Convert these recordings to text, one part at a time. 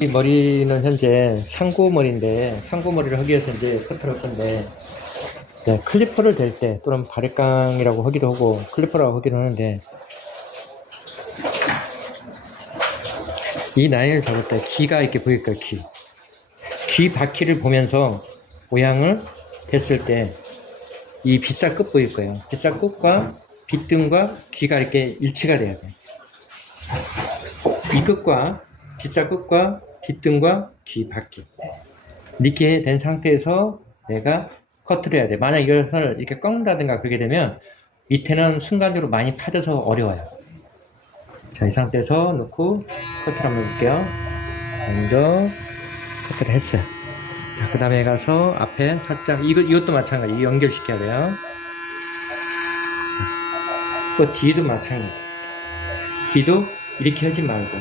이 머리는 현재 상고머리인데, 상고머리를 하기 위해서 이제 커트를 할 건데, 네, 클리퍼를 댈 때, 또는 바리깡이라고 하기도 하고, 클리퍼라고 하기도 하는데, 이 라인을 잡을 때 귀가 이렇게 보일 거예요, 귀. 귀 바퀴를 보면서 모양을 댔을 때, 이 빗살 끝 보일 거예요. 빗살 끝과 빗등과 귀가 이렇게 일치가 돼야 돼요. 이 끝과, 빗살 끝과 빗등과 귀 바퀴. 이렇게 된 상태에서 내가 커트를 해야 돼. 만약 이것을 이렇게 꺾는다든가 그러게 되면 밑에는 순간적으로 많이 파져서 어려워요. 자, 이 상태에서 놓고 커트를 한번 해볼게요. 먼저 커트를 했어요. 자, 그 다음에 가서 앞에 살짝, 이것도 마찬가지. 연결시켜야 돼요. 또 뒤도 마찬가지. 뒤도 이렇게 하지 말고.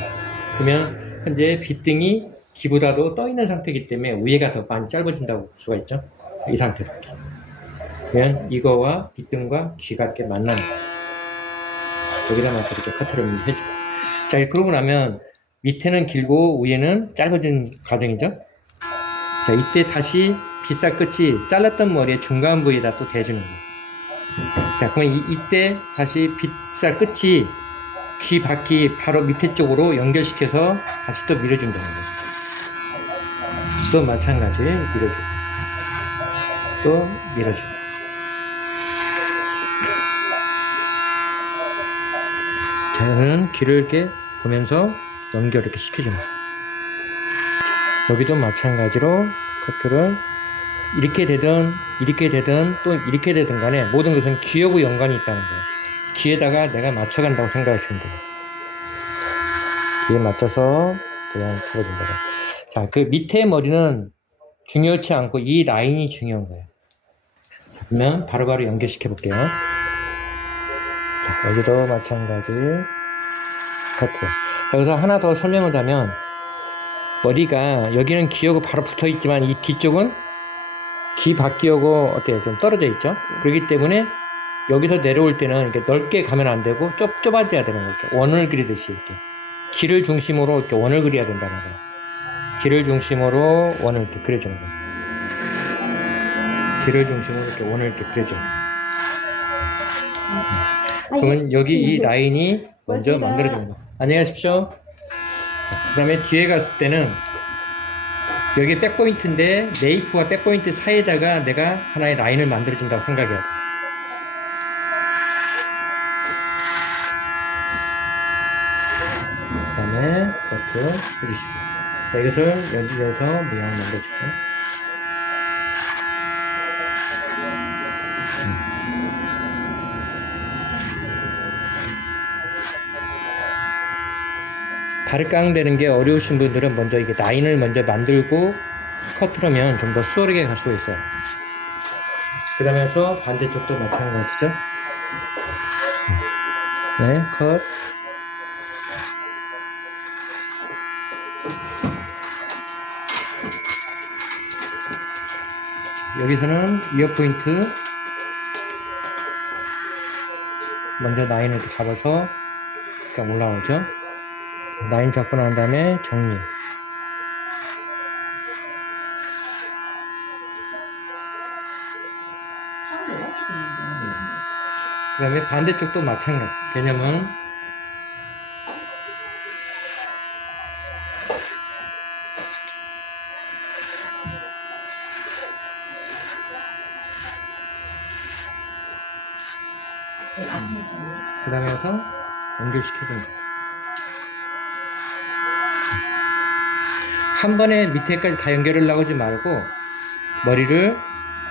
그러면 현재 빗등이 귀보다도 떠 있는 상태이기 때문에 위에가 더 많이 짧아진다고 볼 수가 있죠. 이 상태로. 그러면 이거와 빗등과 귀가 이렇게 만나는 거예요. 여기다 맞춰 이렇게 커트를 해주고. 자, 그러고 나면 밑에는 길고 위에는 짧아진 과정이죠. 자, 이때 다시 빗살 끝이 잘랐던 머리의 중간 부위에다 또 대주는 거예요. 자, 그러면 이때 다시 빗살 끝이 귀 바퀴 바로 밑에 쪽으로 연결시켜서 다시 또 밀어준다는 거죠. 또 마찬가지 밀어주고 또 밀어주고. 자, 여기는 귀를 이렇게 보면서 연결 이렇게 시켜주는 거예요. 여기도 마찬가지로 커트를 이렇게 되든 또 이렇게 되든 간에 모든 것은 귀하고 연관이 있다는 거예요. 귀에다가 내가 맞춰간다고 생각하시면 돼요. 귀에 맞춰서 그냥 잡아준다고. 자, 그 밑에 머리는 중요치 않고 이 라인이 중요한 거예요. 자, 그러면 바로바로 연결시켜 볼게요. 자, 여기도 마찬가지 커트. 여기서 하나 더 설명을 하면 머리가 여기는 귀하고 바로 붙어 있지만 이 뒤쪽은 귀 바퀴하고 어때요? 좀 떨어져 있죠? 그렇기 때문에 여기서 내려올 때는 이렇게 넓게 가면 안 되고 좁아져야 되는 거죠. 원을 그리듯이 이렇게. 귀를 중심으로 이렇게 원을 그려야 된다는 거예요. 귀를 중심으로 원을 이렇게 그려주는 거예요. 귀를 중심으로 이렇게 원을 이렇게 그려줘요. 그러면 여기 이 라인이 먼저 만들어지는 거예요. 안녕히 가십시오. 그 다음에 뒤에 갔을 때는 여기 백포인트인데 네이프와 백포인트 사이에다가 내가 하나의 라인을 만들어준다고 생각해야 돼. 그 다음에 이렇게 해주시고. 자, 이것을 여기에서 모양을 만들어줄게요. 바르깡 되는 게 어려우신 분들은 먼저 이게 라인을 먼저 만들고 커트하면 좀 더 수월하게 갈 수가 있어요. 그 다음에서 반대쪽도 마찬가지죠. 네, 컷. 여기서는 이어 포인트 먼저 라인을 이렇게 잡아서 이렇게 올라오죠. 라인 잡고 난 다음에 정리. 그 다음에 반대쪽도 마찬가지. 개념은 그 다음에 해서 연결시켜줍니다. 한 번에 밑에까지 다 연결하려고 하지 말고 머리를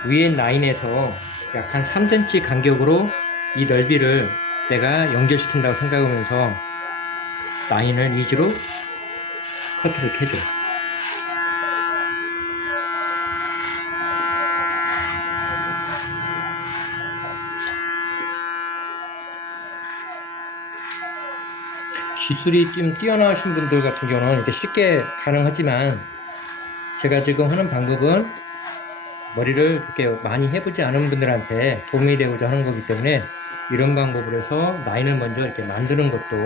위에 라인에서 약 한 3cm 간격으로 이 넓이를 내가 연결시킨다고 생각하면서 라인을 위주로 커트를 해줘요. 기술이 좀 뛰어나신 분들 같은 경우는 이렇게 쉽게 가능하지만 제가 지금 하는 방법은 머리를 그렇게 많이 해보지 않은 분들한테 도움이 되고자 하는 거기 때문에 이런 방법으로 해서 라인을 먼저 이렇게 만드는 것도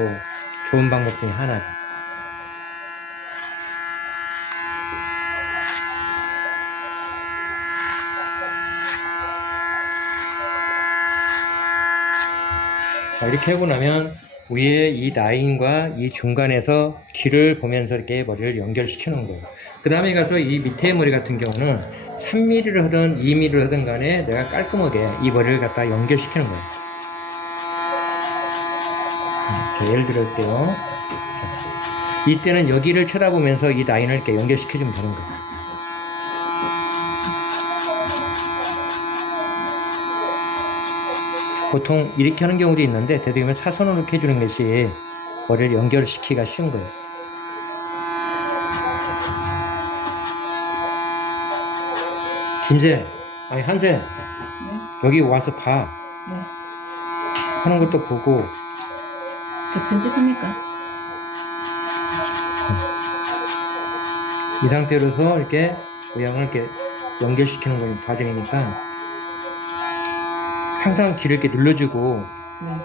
좋은 방법 중에 하나죠. 자, 이렇게 하고 나면 위에 이 라인과 이 중간에서 귀를 보면서 이렇게 머리를 연결시키는 거예요. 그 다음에 가서 이 밑에 머리 같은 경우는 3mm를 하든 2mm를 하든 간에 내가 깔끔하게 이 머리를 갖다 연결시키는 거예요. 자, 예를 들을게요. 자, 이때는 여기를 쳐다보면서 이 라인을 이렇게 연결시켜주면 되는 거예요. 보통 이렇게 하는 경우도 있는데 되도록이면 사선으로 이렇게 해주는 것이 머리를 연결시키기가 쉬운 거예요. 김새, 아니 한새, 네? 여기 와서 봐. 네. 하는 것도 보고. 저 편집합니까? 이 상태로서 이렇게 모양을 이렇게 연결시키는 건 과정이니까 항상 귀를 이렇게 눌러주고 네.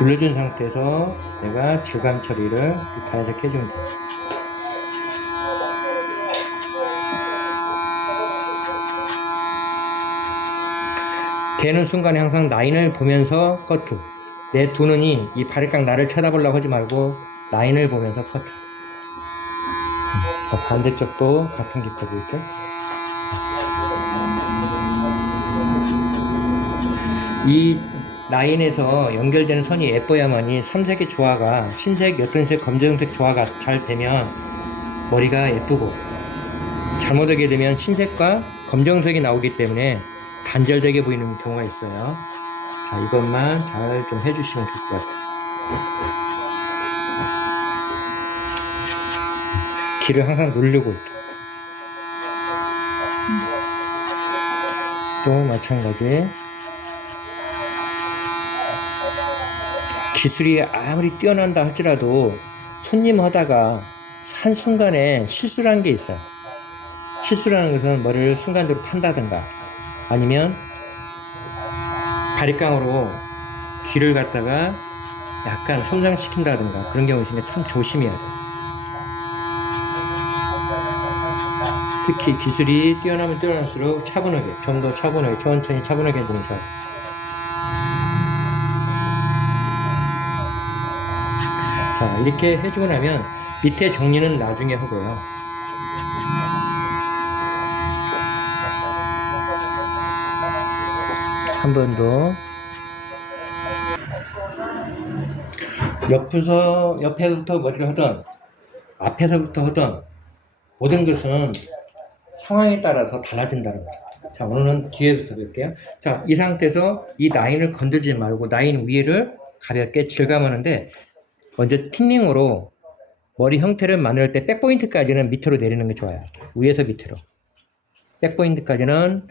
눌러준 상태에서 내가 질감 처리를 자연스럽게 해주면 돼요. 되는 순간에 항상 라인을 보면서 커트. 내 두 눈이 이 바리깡 나를 쳐다보려고 하지 말고 라인을 보면서 커트. 반대쪽도 같은 기법이죠. 이 라인에서 연결되는 선이 예뻐야만이 삼색의 조화가 흰색, 옅은색, 검정색 조화가 잘 되면 머리가 예쁘고, 잘못하게 되면 흰색과 검정색이 나오기 때문에 단절되게 보이는 경우가 있어요. 자, 이것만 잘 좀 해주시면 좋을 것 같아요. 귀를 항상 누르고 이렇게. 또 마찬가지. 기술이 아무리 뛰어난다 할지라도 손님 하다가 한순간에 실수라는 게 있어요. 실수라는 것은 머리를 순간적으로 탄다든가 아니면 바리깡으로 귀를 갖다가 약간 손상시킨다든가 그런 경우 있으니까 참 조심해야 돼요. 특히 기술이 뛰어나면 뛰어날수록 차분하게, 좀 더 차분하게, 천천히 차분하게 해주는 게 좋아요. 자, 이렇게 해주고 나면 밑에 정리는 나중에 하고요. 한 번 더. 옆에서부터 머리를 하던, 앞에서부터 하던 모든 것은 상황에 따라서 달라진다는 거죠. 자, 오늘은 뒤에부터 볼게요. 자, 이 상태에서 이 라인을 건들지 말고 라인 위를 가볍게 질감하는데 먼저 틴닝으로 머리 형태를 만들 때 백포인트까지는 밑으로 내리는 게 좋아요. 위에서 밑으로. 백포인트까지는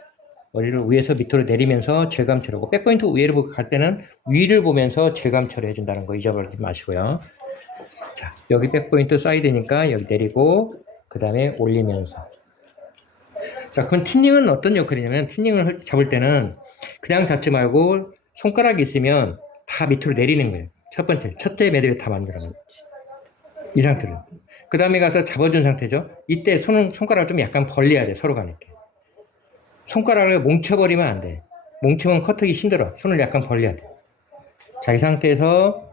머리를 위에서 밑으로 내리면서 질감 처리하고, 백포인트 위로 갈 때는 위를 보면서 질감 처리 해준다는 거 잊어버리지 마시고요. 자, 여기 백포인트 사이드니까 여기 내리고 그 다음에 올리면서. 자, 그럼 틴닝은 어떤 역할이냐면, 틴닝을 잡을 때는 그냥 잡지 말고 손가락이 있으면 다 밑으로 내리는 거예요. 첫 번째, 첫째 매듭에 다 만들어 놓은 이 상태로. 그 다음에 가서 잡아준 상태죠. 이때 손가락을 좀 약간 벌려야 돼, 서로 간에. 손가락을 뭉쳐버리면 안 돼. 뭉치면 커트기 힘들어. 손을 약간 벌려야 돼. 자, 이 상태에서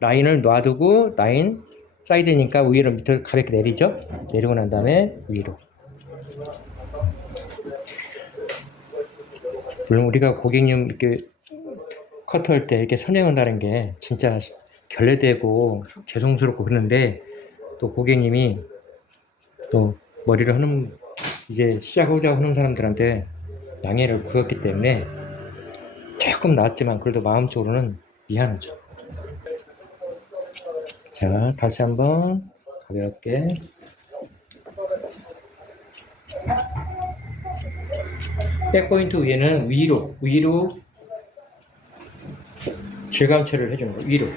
라인을 놔두고, 라인 사이드니까 위로 밑으로 가볍게 내리죠. 내리고 난 다음에 위로. 물론 우리가 고객님 이렇게 커트할 때 이렇게 선행한다는 게 진짜 결례되고 죄송스럽고 그러는데, 또 고객님이 또 머리를 하는, 이제 시작하자고 하는 사람들한테 양해를 구했기 때문에 조금 나았지만 그래도 마음적으로는 미안하죠. 자, 다시 한번 가볍게. 백포인트 위에는 위로 질감 처리를 해주는 거예요. 위로.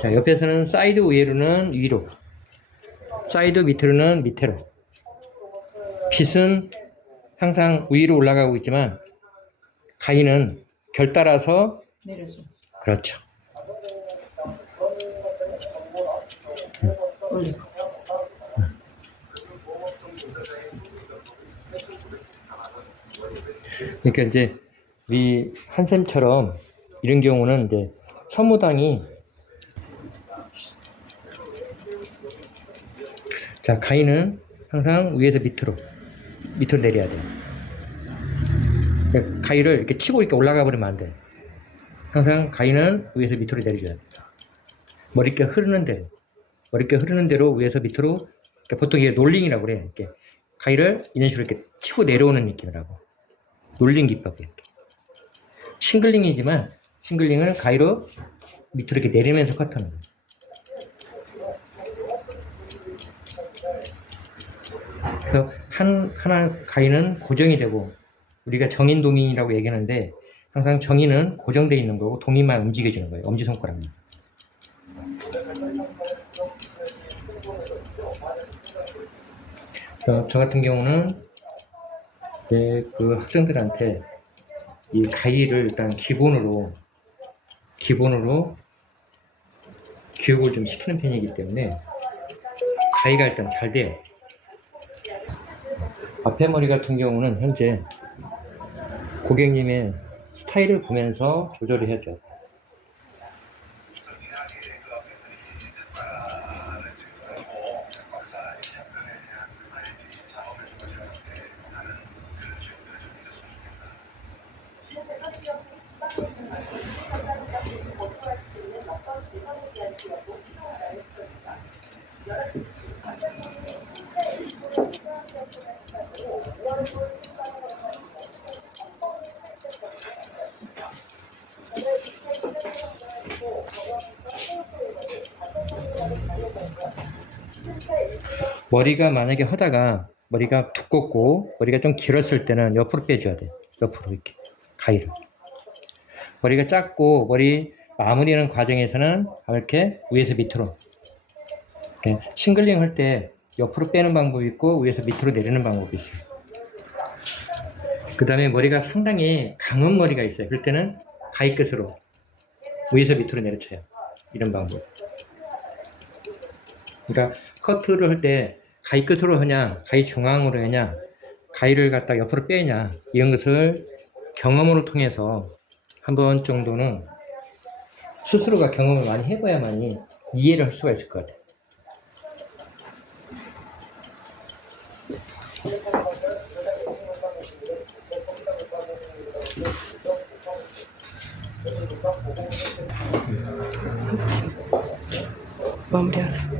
자, 옆에서는 사이드 위로는 위로, 사이드 밑으로는 밑으로. 빗은 항상 위로 올라가고 있지만 가위는 결 따라서 내려서 그렇죠. 올리고. 그러니까 이제 우리 한샘처럼 이런 경우는 이제 서무당이 자 가위는 항상 위에서 밑으로 내려야 돼요. 그러니까 가위를 이렇게 치고 이렇게 올라가 버리면 안 돼. 항상 가위는 위에서 밑으로 내려줘야 돼. 머릿결 흐르는 대로 위에서 밑으로 그러니까 보통 이게 롤링이라고 그래. 이렇게 가위를 이런 식으로 이렇게 치고 내려오는 느낌이라고. 롤링 기법이에요. 싱글링이지만 싱글링을 가위로 밑으로 이렇게 내리면서 커트하는 거예요. 그래서 하나 가위는 고정이 되고 우리가 정인 동인이라고 얘기하는데 항상 정인은 고정되어 있는 거고 동인만 움직여주는 거예요. 엄지손가락만. 저 같은 경우는 이제 그 학생들한테 이 가위를 일단 기본으로 교육을 좀 시키는 편이기 때문에 가위가 일단 잘 돼요. 앞에 머리 같은 경우는 현재 고객님의 스타일을 보면서 조절을 해줘요. 머리가 만약에 하다가 머리가 두껍고 머리가 좀 길었을 때는 옆으로 빼줘야 돼. 옆으로 이렇게 가위를. 머리가 작고 머리 마무리하는 과정에서는 이렇게 위에서 밑으로 이렇게 싱글링 할 때 옆으로 빼는 방법이 있고 위에서 밑으로 내리는 방법이 있어요. 그 다음에 머리가 상당히 감은 머리가 있어요. 그럴 때는 가위 끝으로 위에서 밑으로 내려쳐요. 이런 방법. 그러니까 커트를 할 때 가위 끝으로 하냐, 가위 중앙으로 하냐, 가위를 갖다 옆으로 빼냐 이런 것을 경험으로 통해서 한 번 정도는 스스로가 경험을 많이 해봐야만이 이해를 할 수가 있을 것 같아요. 마무리하라.